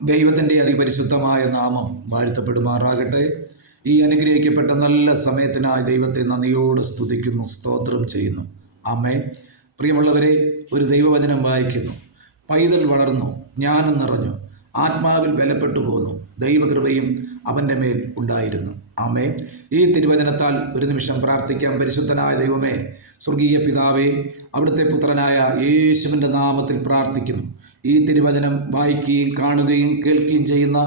ദൈവത്തിൻ്റെ അതിപരിശുദ്ധമായ നാമം വാഴ്ത്തപ്പെടുമാറാകട്ടെ. ഈ അനുഗ്രഹിക്കപ്പെട്ട നല്ല സമയത്തിനായി ദൈവത്തെ നന്ദിയോട് സ്തുതിക്കുന്നു, സ്തോത്രം ചെയ്യുന്നു. ആമേൻ. പ്രിയമുള്ളവരെ, ഒരു ദൈവവചനം വായിക്കുന്നു. പൈതൽ വളർന്നു, ജ്ഞാനം നിറഞ്ഞു, ആത്മാവിൽ ബലപ്പെട്ടു പോന്നു, ദൈവകൃപയും അവൻ്റെ മേൽ ഉണ്ടായിരുന്നു. ആമേൻ. ഈ തിരുവചനത്താൽ ഒരു നിമിഷം പ്രാർത്ഥിക്കാം. പരിശുദ്ധനായ ദൈവമേ, സ്വർഗീയ പിതാവേ, അവിടുത്തെ പുത്രനായ യേശുവിൻ്റെ നാമത്തിൽ പ്രാർത്ഥിക്കുന്നു. ഈ തിരുവചനം വായിക്കുകയും കാണുകയും കേൾക്കുകയും ചെയ്യുന്ന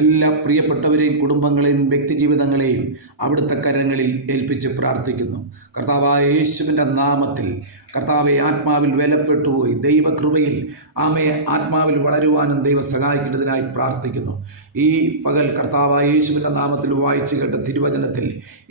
എല്ലാ പ്രിയപ്പെട്ടവരെയും കുടുംബങ്ങളെയും വ്യക്തിജീവിതങ്ങളെയും അവിടുത്തെ കരങ്ങളിൽ ഏൽപ്പിച്ച് പ്രാർത്ഥിക്കുന്നു. കർത്താവായ യേശുവിൻ്റെ നാമത്തിൽ കർത്താവെ, ആത്മാവിൽ ബലപ്പെട്ടുപോയി ദൈവകൃപയിൽ ആത്മാവിൽ വളരുവാനും ദൈവം സഹായിക്കേണ്ടതിനായി പ്രാർത്ഥിക്കുന്നു. ഈ പകൽ കർത്താവായ യേശുവിൻ്റെ നാമത്തിൽ വായിച്ചു കേട്ട തിരുവചനത്തിൽ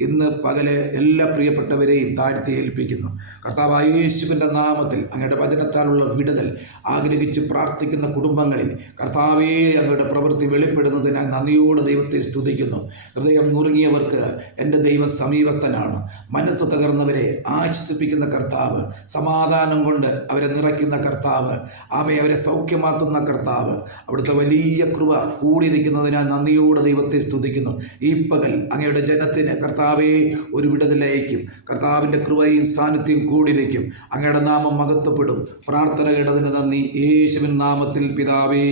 ഇന്ന് പകല് എല്ലാ പ്രിയപ്പെട്ടവരെയും താഴ്ത്തി ഏൽപ്പിക്കുന്നു. കർത്താവായ യേശുവിൻ്റെ നാമത്തിൽ അങ്ങയുടെ വചനത്താലുള്ള വിടുതൽ ആഗ്രഹിച്ച് പ്രാർത്ഥിക്കുന്ന കുടുംബങ്ങളിൽ കർത്താവേ, അങ്ങയുടെ പ്രവൃത്തി വെളിപ്പെടുന്നതിനായി നന്ദിയോട് ദൈവത്തെ സ്തുതിക്കുന്നു. ഹൃദയം നുറുങ്ങിയവർക്ക് എൻ്റെ ദൈവം സമീപസ്ഥനാണ്. മനസ്സ് തകർന്നവരെ ആശ്വസിപ്പിക്കുന്ന കർത്താവ്, സമാധാനം കൊണ്ട് അവരെ നിറയ്ക്കുന്ന കർത്താവ്, അവരെ സൗഖ്യമാക്കുന്ന കർത്താവ്, അവിടുത്തെ വലിയ കൃപ കൂടിയിരിക്കുന്നതിനാൽ നന്ദിയോട് ദൈവത്തെ സ്തുതിക്കുന്നു. ഈ പകൽ അങ്ങയുടെ ജനത്തിന് കർത്താവേ ഒരു വിടുതലയക്കും. കർത്താവിൻ്റെ കൃപയും സാന്നിധ്യം കൂടിയിരിക്കും. അങ്ങയുടെ നാമം മഹത്വപ്പെടും. പ്രാർത്ഥന കേട്ടതിന് നന്ദി. യേശുവിൻ നാമത്തിൽ പിതാവേ,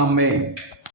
ആമേൻ.